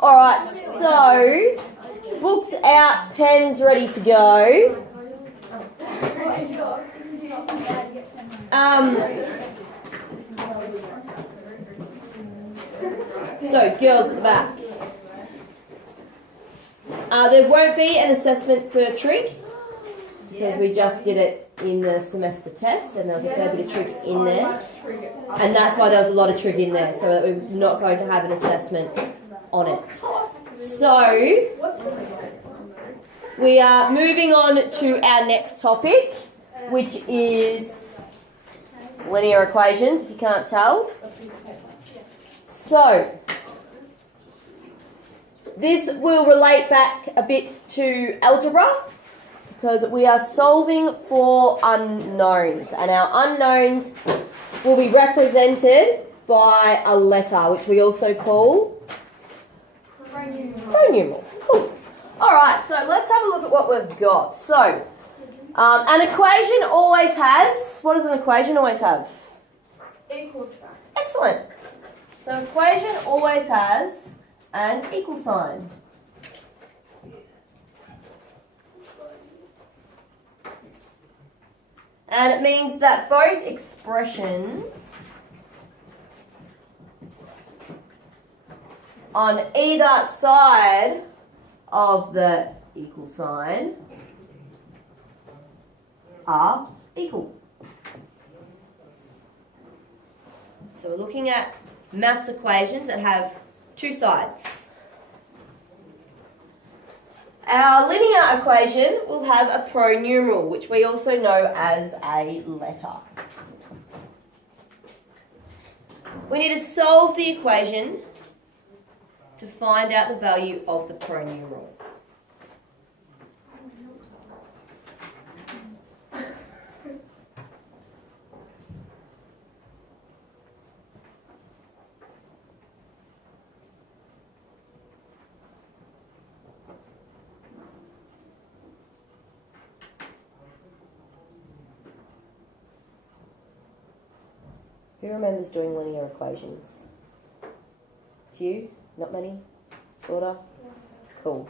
Alright, so books out, pens ready to go. So girls at the back. There won't be an assessment for trig because we just did it in the semester test and there was a fair bit of trig in there. And that's why there was a lot of trig in there, so that we're not going to have an assessment on it. So, we are moving on to our next topic, which is linear equations, if you can't tell. So, this will relate back a bit to algebra because we are solving for unknowns, and our unknowns will be represented by a letter, which we also call pronumeral. Cool. Alright, so let's have a look at what we've got. So, an equation always has, what does an equation always have? Equal sign. Excellent. So, an equation always has an equal sign. And it means that both expressions on either side of the equal sign are equal. So we're looking at maths equations that have two sides. Our linear equation will have a pronumeral, which we also know as a letter. We need to solve the equation to find out the value of the pronumeral. Who remembers doing linear equations? Few? Not many? Sorta? Cool.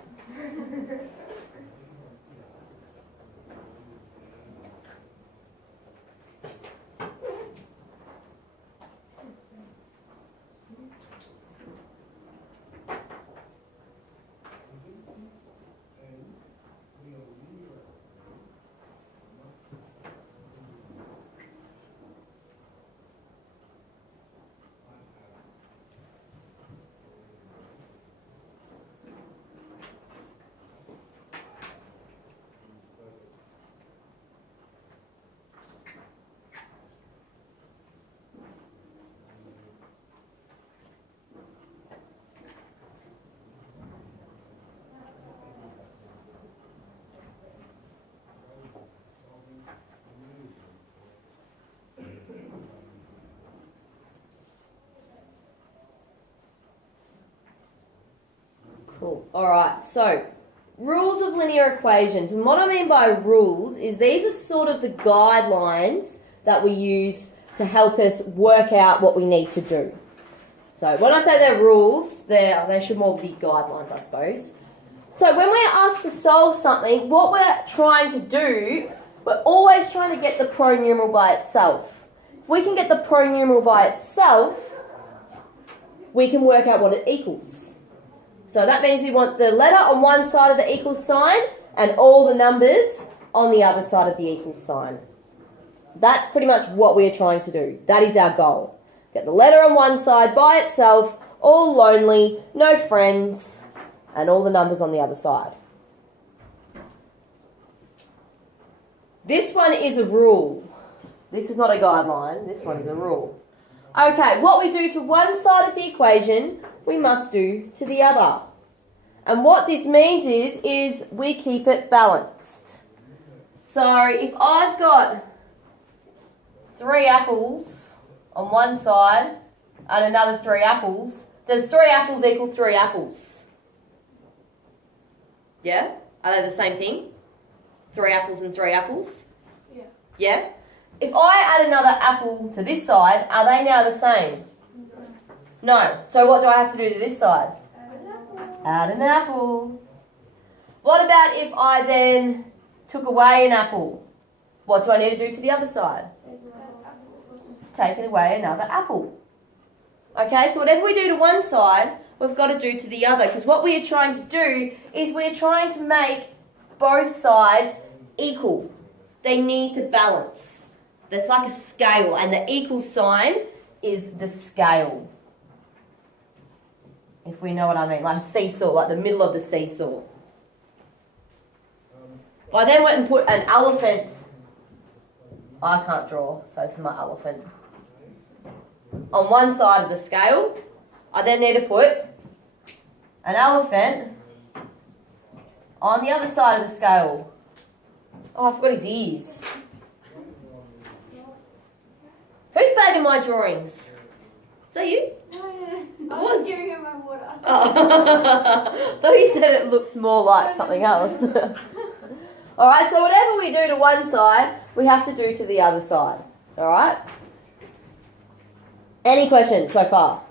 Cool. Alright, so rules of linear equations. And what I mean by rules is these are sort of the guidelines that we use to help us work out what we need to do. So when I say they're rules, they should more be guidelines, I suppose. So when we're asked to solve something, what we're trying to do, we're always trying to get the pronumeral by itself. If we can get the pronumeral by itself, we can work out what it equals. So that means we want the letter on one side of the equal sign and all the numbers on the other side of the equal sign. That's pretty much what we're trying to do. That is our goal. Get the letter on one side by itself, all lonely, no friends, and all the numbers on the other side. This one is a rule. This is not a guideline. This one is a rule. Okay, what we do to one side of the equation, we must do to the other. And what this means is we keep it balanced. So if I've got 3 apples on one side and another 3 apples, does 3 apples equal 3 apples? Yeah? Are they the same thing? 3 apples and 3 apples? Yeah. Yeah? If I add another apple to this side, are they now the same? No. So what do I have to do to this side? Add an apple. What about if I then took away an apple? What do I need to do to the other side? Take away another apple. Okay, so whatever we do to one side, we've got to do to the other. Because what we are trying to do is we're trying to make both sides equal. They need to balance. That's like a scale, and the equal sign is the scale. If we know what I mean, like a seesaw, like the middle of the seesaw. I then went and put an elephant. I can't draw, so this is my elephant. On one side of the scale, I then need to put an elephant on the other side of the scale. Oh, I forgot his ears. Who's bad in my drawings? Is that you? I was giving him my water. Oh. Thought he said it looks more like something else. Alright, so whatever we do to one side, we have to do to the other side. Alright? Any questions so far?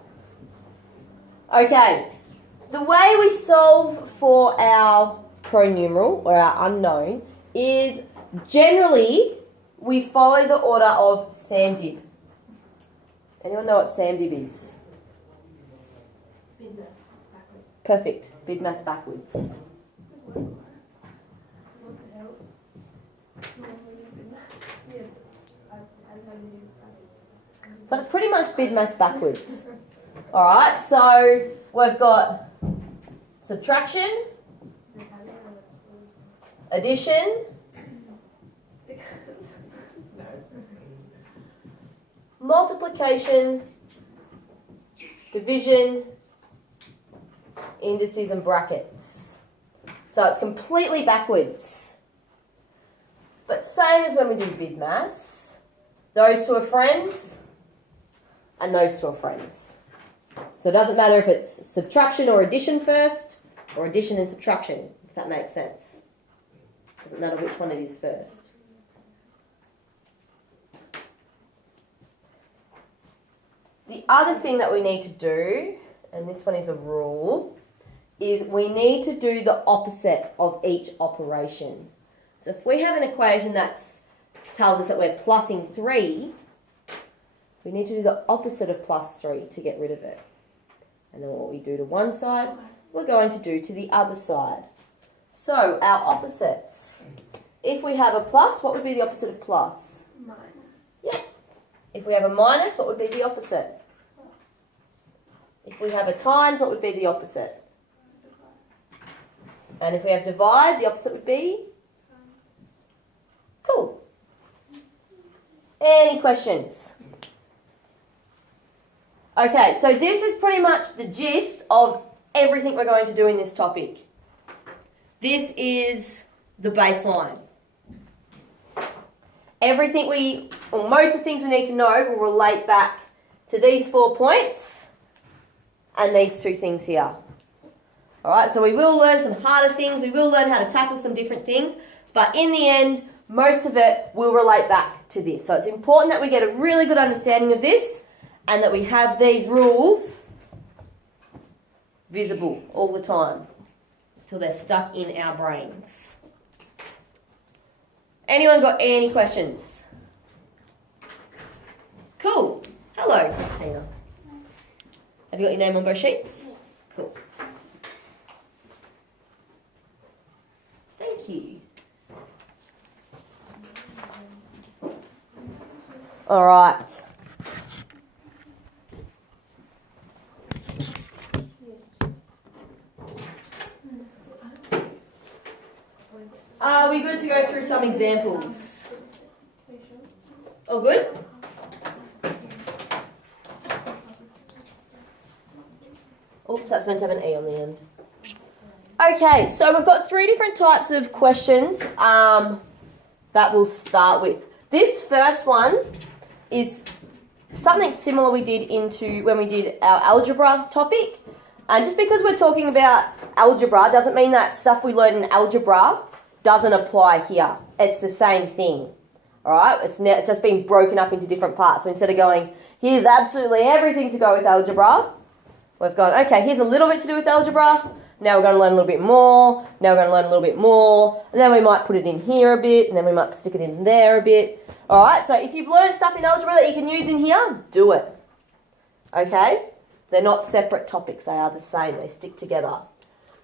Okay. The way we solve for our pronumeral, or our unknown, is generally we follow the order of SAMDIB. Anyone know what SAMDIB is? Perfect. BIDMAS backwards. So it's pretty much BIDMAS backwards. Alright, so we've got subtraction, addition, multiplication, division, indices and brackets. So it's completely backwards. But same as when we do BIDMAS, those two are friends and those two are friends. So it doesn't matter if it's subtraction or addition first, or addition and subtraction, if that makes sense. It doesn't matter which one it is first. The other thing that we need to do, and this one is a rule, is we need to do the opposite of each operation. So if we have an equation that tells us that we're plussing 3, we need to do the opposite of plus 3 to get rid of it. And then what we do to one side, we're going to do to the other side. So our opposites. If we have a plus, what would be the opposite of plus? Minus. Yeah. If we have a minus, what would be the opposite? If we have a times, what would be the opposite? And if we have divide, the opposite would be? Cool. Any questions? Okay, so this is pretty much the gist of everything we're going to do in this topic. This is the baseline. Most of the things we need to know will relate back to these 4 points and these 2 things here. Alright, so we will learn some harder things, we will learn how to tackle some different things, but in the end, most of it will relate back to this. So it's important that we get a really good understanding of this and that we have these rules visible all the time until they're stuck in our brains. Anyone got any questions? Cool. Hello, Christina. Have you got your name on both sheets? Cool. Thank you. All right. Are we good to go through some examples? All good? Oops, that's meant to have an E on the end. Okay, so we've got 3 different types of questions that we'll start with. This first one is something similar we did when we did our algebra topic. And just because we're talking about algebra doesn't mean that stuff we learned in algebra doesn't apply here. It's the same thing. Alright? It's just been broken up into different parts. So instead of going, here's absolutely everything to go with algebra, we've gone, okay, here's a little bit to do with algebra, Now we're going to learn a little bit more. Now we're going to learn a little bit more. And then we might put it in here a bit. And then we might stick it in there a bit. All right, so if you've learned stuff in algebra that you can use in here, do it. Okay? They're not separate topics. They are the same. They stick together.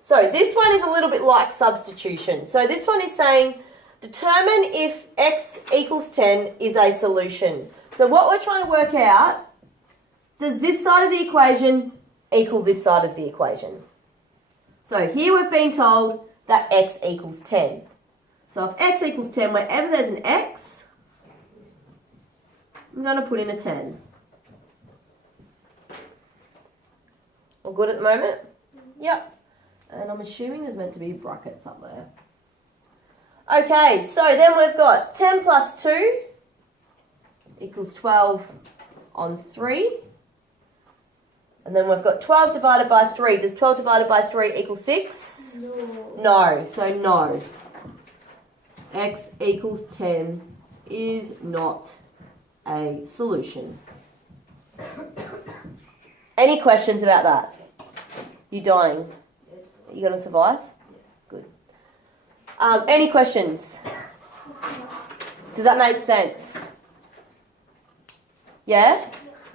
So this one is a little bit like substitution. So this one is saying, determine if x equals 10 is a solution. So what we're trying to work out, does this side of the equation equal this side of the equation? So here we've been told that x equals 10. So if x equals 10, wherever there's an x, I'm going to put in a 10. All good at the moment? Yep. And I'm assuming there's meant to be brackets up there. Okay, so then we've got 10 plus 2 equals 12 on 3. And then we've got 12 divided by 3. Does 12 divided by 3 equal 6? No, so no. X equals 10 is not a solution. Any questions about that? You dying? You going to survive? Good. Any questions? Does that make sense? Yeah?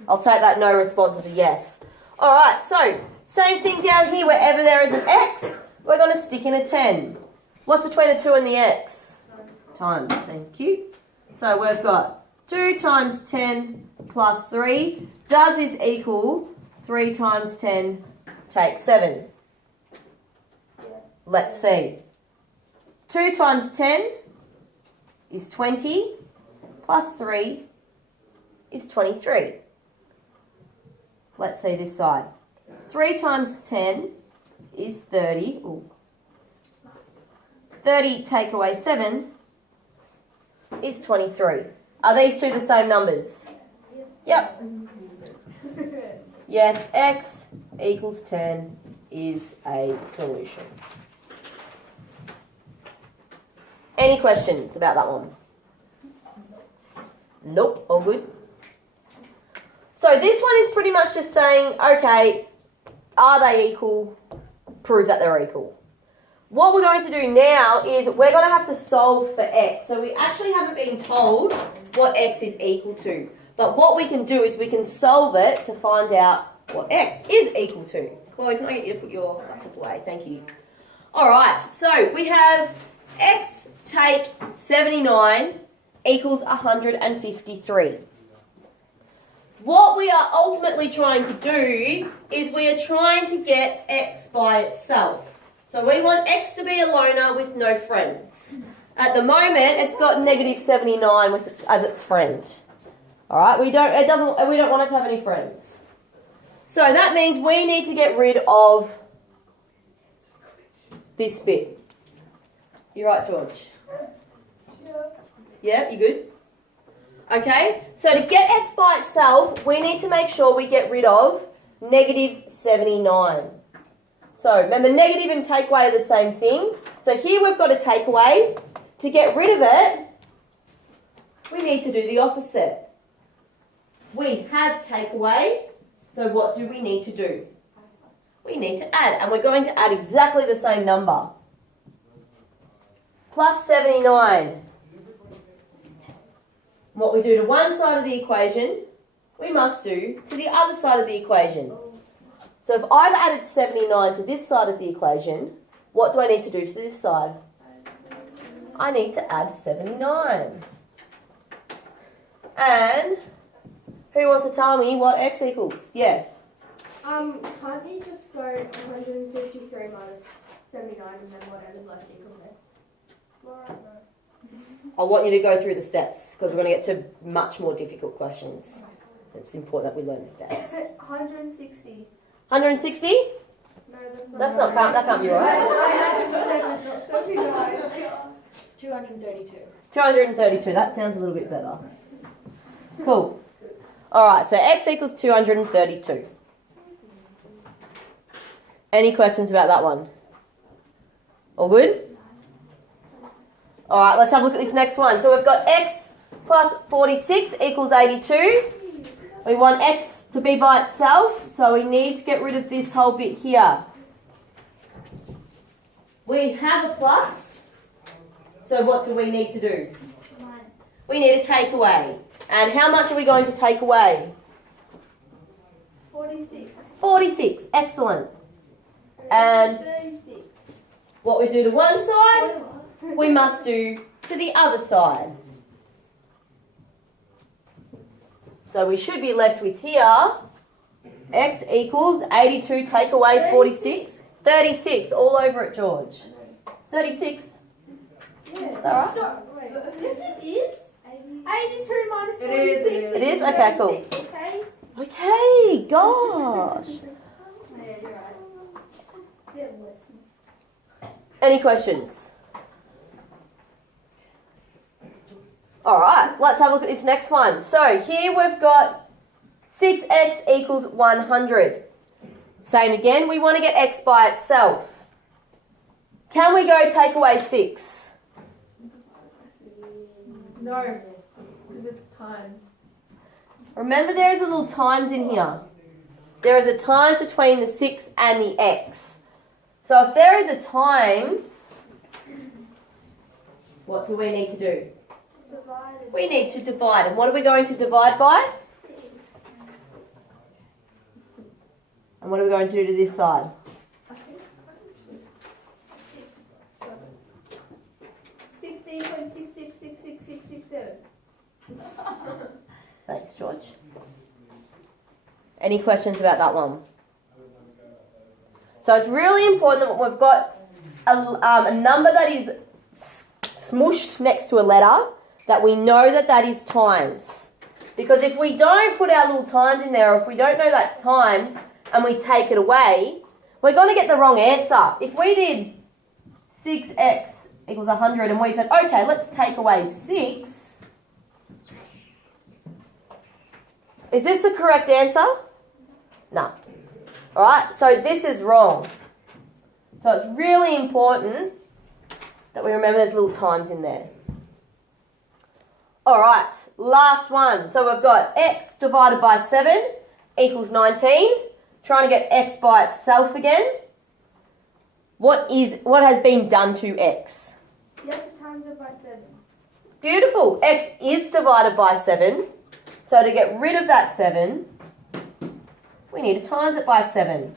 I'll take that no response as a yes. Alright, so same thing down here. Wherever there is an x, we're going to stick in a 10. What's between the 2 and the x? Times. Thank you. So we've got 2 times 10 plus 3. Does this equal 3 times 10 take 7? Let's see. 2 times 10 is 20 plus 3 is 23. Let's see this side. 3 times 10 is 30. Ooh. 30 take away 7 is 23. Are these two the same numbers? Yep. Yes, x equals 10 is a solution. Any questions about that one? Nope, all good. So this one is pretty much just saying, okay, are they equal? Prove that they're equal. What we're going to do now is we're going to have to solve for x. So we actually haven't been told what x is equal to. But what we can do is we can solve it to find out what x is equal to. Chloe, can I get you to put your laptop away? Thank you. All right, so we have x take 79 equals 153. What we are ultimately trying to do is we are trying to get x by itself. So we want x to be a loner with no friends. At the moment, it's got negative 79 as its friend. All right, we don't want it to have any friends. So that means we need to get rid of this bit. You right, George? Yeah, you good? Okay, so to get x by itself, we need to make sure we get rid of negative 79. So remember, negative and take away are the same thing. So here we've got a take away. To get rid of it, we need to do the opposite. We have take away, so what do we need to do? We need to add, and we're going to add exactly the same number. Plus 79. What we do to one side of the equation, we must do to the other side of the equation. So if I've added 79 to this side of the equation, what do I need to do to this side? I need to add 79. And who wants to tell me what x equals? Yeah. Can't you just go 153 minus 79 and then whatever's left equals x? Alright, no. I want you to go through the steps because we're going to get to much more difficult questions. It's important that we learn the steps. 160. 160? No, that's not right. That can't be right. I added 7, not 79. 232. 232. That sounds a little bit better. Cool. All right, so x equals 232. Any questions about that one? All good? All right, let's have a look at this next one. So we've got x plus 46 equals 82. We want x to be by itself, so we need to get rid of this whole bit here. We have a plus. So what do we need to do? Minus. We need to take away. And how much are we going to take away? 46. 46. Excellent. And 36. what we do to one side, we must do to the other side. So we should be left with here, x equals 82 take away 46. 36, all over it, George. 36. Yes. Is that right? Stop. Wait. Yes, it is. 82 minus 46. It is? Okay, cool. 36, okay? Okay, gosh. Yeah, you're right. Yeah, Any questions? Alright, let's have a look at this next one. So here we've got 6x equals 100. Same again, we want to get x by itself. Can we go take away 6? No, because it's times. Remember there is a little times in here. There is a times between the 6 and the x. So if there is a times, what do we need to do? Divided. We need to divide. And what are we going to divide by? And what are we going to do to this side? I think 16.66666667. Thanks, George. Any questions about that one? So it's really important that we've got a number that is smooshed next to a letter, that we know that that is times. Because if we don't put our little times in there, or if we don't know that's times, and we take it away, we're going to get the wrong answer. If we did 6x equals 100 and we said, okay, let's take away 6, is this the correct answer? No. Alright, so this is wrong. So it's really important that we remember there's little times in there. Alright, last one. So we've got x divided by 7 equals 19. Trying to get x by itself again. What has been done to x? You have to times it by 7. Beautiful. X is divided by 7. So to get rid of that 7, we need to times it by 7.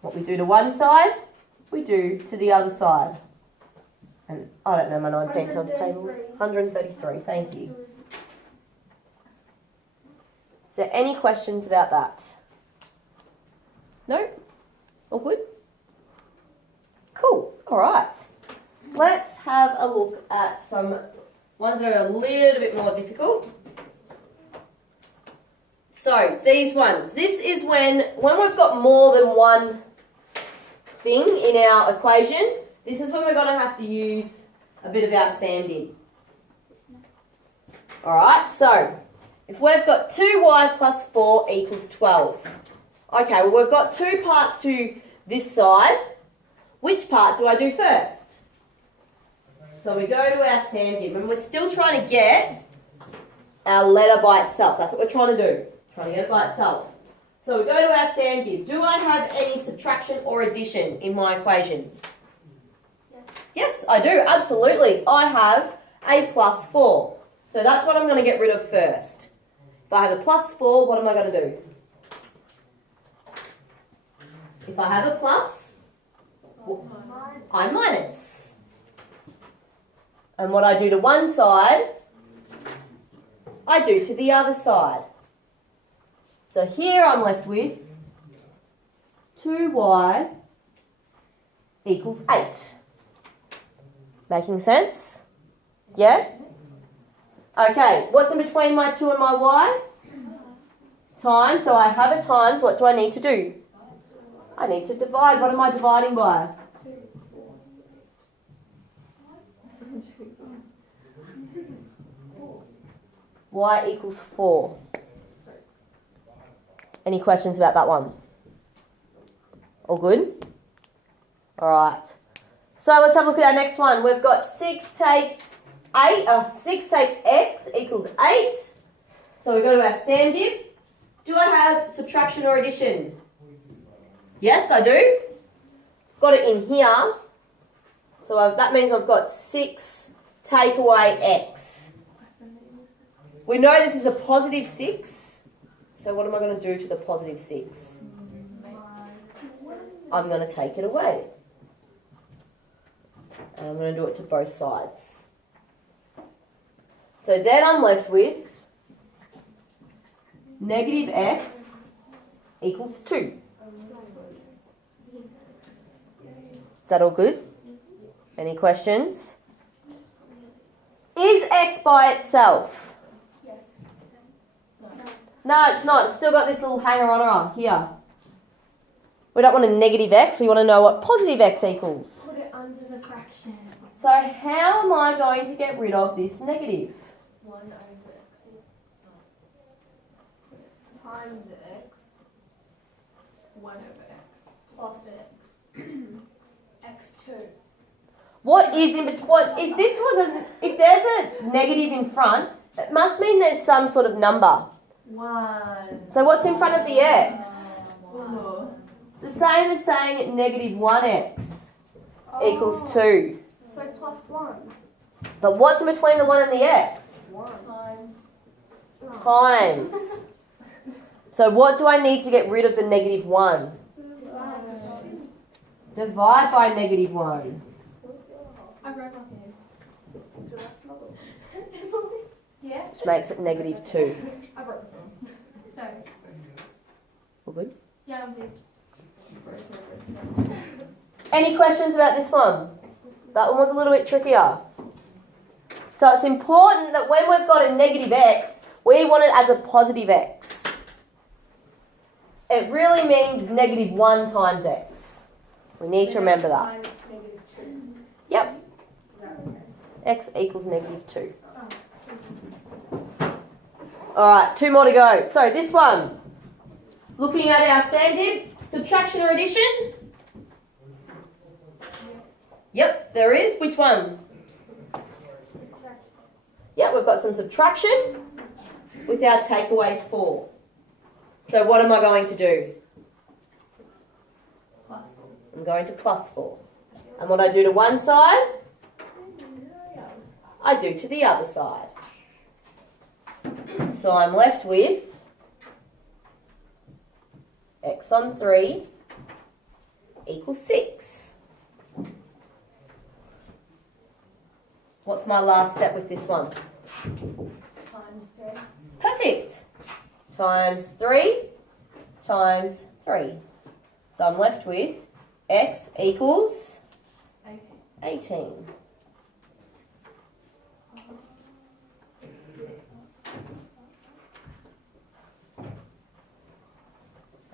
What we do to one side, we do to the other side. And I don't know my 19 times tables. 133, thank you. Is there any questions about that? No? All good? Cool. All right. Let's have a look at some ones that are a little bit more difficult. So these ones. This is when we've got more than one thing in our equation. This is when we're going to have to use a bit of our sanding. All right. So if we've got 2y plus 4 equals 12. Okay, well, we've got two parts to this side. Which part do I do first? So we go to our sanding, and we're still trying to get our letter by itself. That's what we're trying to do, trying to get it by itself. So we go to our sanding. Do I have any subtraction or addition in my equation? Yes, I do, absolutely. I have a plus 4. So that's what I'm going to get rid of first. If I have a plus 4, what am I going to do? If I have a plus, I minus. And what I do to one side, I do to the other side. So here I'm left with 2y equals 8. Making sense? Yeah? Okay, what's in between my 2 and my y? Times, so I have a times, what do I need to do? I need to divide. What am I dividing by? Y equals 4. Any questions about that one? All good? Alright. So let's have a look at our next one. We've got 6 take x equals 8. So we go to our sand dip. Do I have subtraction or addition? Yes, I do. Got it in here. So that means I've got 6 take away x. We know this is a positive 6. So what am I going to do to the positive 6? I'm going to take it away. And I'm going to do it to both sides. So then I'm left with negative x equals 2. Is that all good? Any questions? Is x by itself? Yes. No, it's not. It's still got this little hanger-on here. We don't want a negative x. We want to know what positive x equals. Put it under the fraction. So how am I going to get rid of this negative? 1 over x times x 1 over x plus x x2. What is in between? If there's a negative in front, it must mean there's some sort of number. 1. So what's in front of the x? 1. It's the same as saying negative 1x equals 2. So plus 1. But what's in between the 1 and the x? 1 times. Times. So what do I need to get rid of the negative 1? Divide by negative 1. I broke my pen. Yeah? Which makes it negative 2. I broke my pen. Sorry. All good? Yeah, I'm good. Any questions about this one? That one was a little bit trickier. So it's important that when we've got a negative x, we want it as a positive x. It really means negative 1 times x. We need to remember that. Times negative 2. Yep. X equals negative 2. Alright, 2 more to go. So this one, looking at our standard, subtraction or addition? Yep, there is. Which one? Yep, we've got some subtraction with our takeaway 4. So what am I going to do? Plus 4. I'm going to plus 4. And what I do to one side, I do to the other side. So I'm left with x on 3 equals 6. What's my last step with this one? Times 3. Perfect. Times 3 times 3. So I'm left with x equals 18.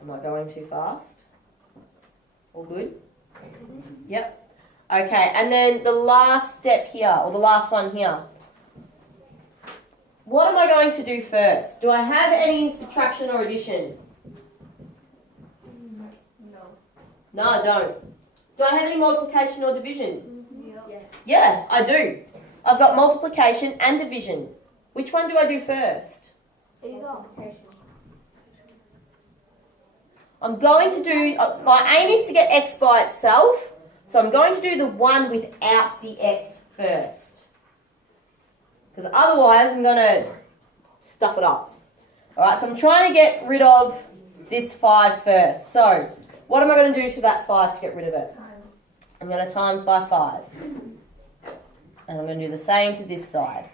Am I going too fast? All good? Yep. Okay, and then the last step here, or the last one here. What am I going to do first? Do I have any subtraction or addition? No. No, I don't. Do I have any multiplication or division? Yeah. Yeah, I do. I've got multiplication and division. Which one do I do first? Either. I'm going to do, my aim is to get x by itself, so I'm going to do the one without the x first. Because otherwise I'm going to stuff it up. Alright, so I'm trying to get rid of this 5 first. So, what am I going to do to that 5 to get rid of it? I'm going to times by 5. And I'm going to do the same to this side.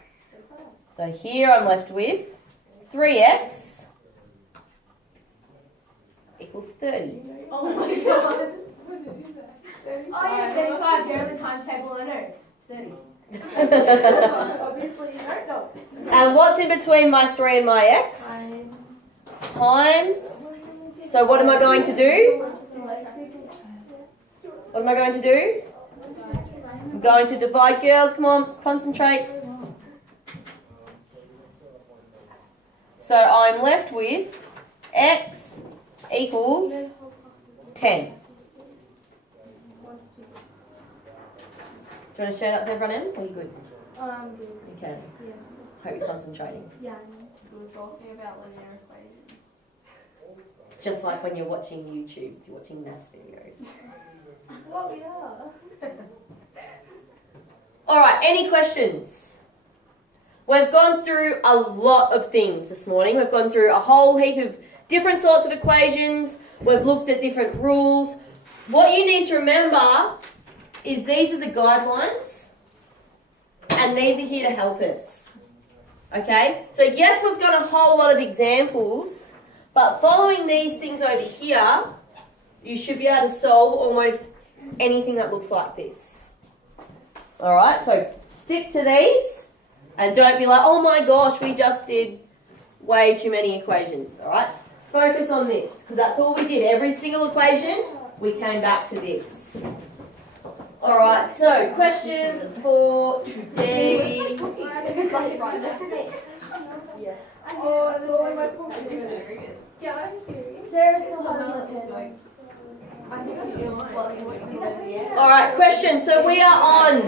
So here I'm left with 3x equals 30. Oh my god. Oh yeah, 35. They're on the times table. I know. It's 30. Obviously, you don't know. And what's in between my 3 and my x? Times. So what am I going to do? What am I going to do? I'm going to divide, girls. Come on, concentrate. So I'm left with x equals 10. Do you want to share that with everyone in? Or are you good? Okay. Yeah. Hope you're concentrating. Yeah. We were talking about linear equations. Just like when you're watching YouTube, you're watching maths videos. Well, yeah. Alright, any questions? We've gone through a lot of things this morning. We've gone through a whole heap of different sorts of equations. We've looked at different rules. What you need to remember is these are the guidelines and these are here to help us. Okay? So yes, we've got a whole lot of examples, but following these things over here, you should be able to solve almost anything that looks like this. Alright, so stick to these and don't be like, oh my gosh, we just did way too many equations. Alright? Focus on this, because that's all we did. Every single equation, we came back to this. Alright, so questions for today. Yes. Oh, that's all my point. Yeah, I'm serious. Sarah still has it. I think Alright, question. So we are on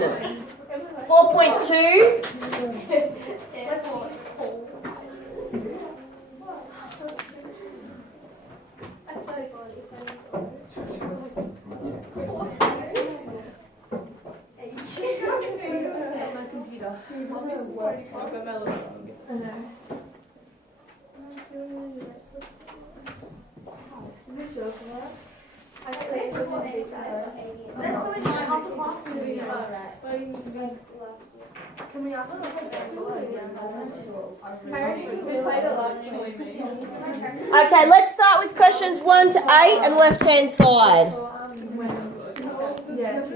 4.2. my computer. Is this yours? I think it's half the class is doing it. Can we have we played it last time. Okay, let's start with questions 1 to 8 and left hand side. Yes.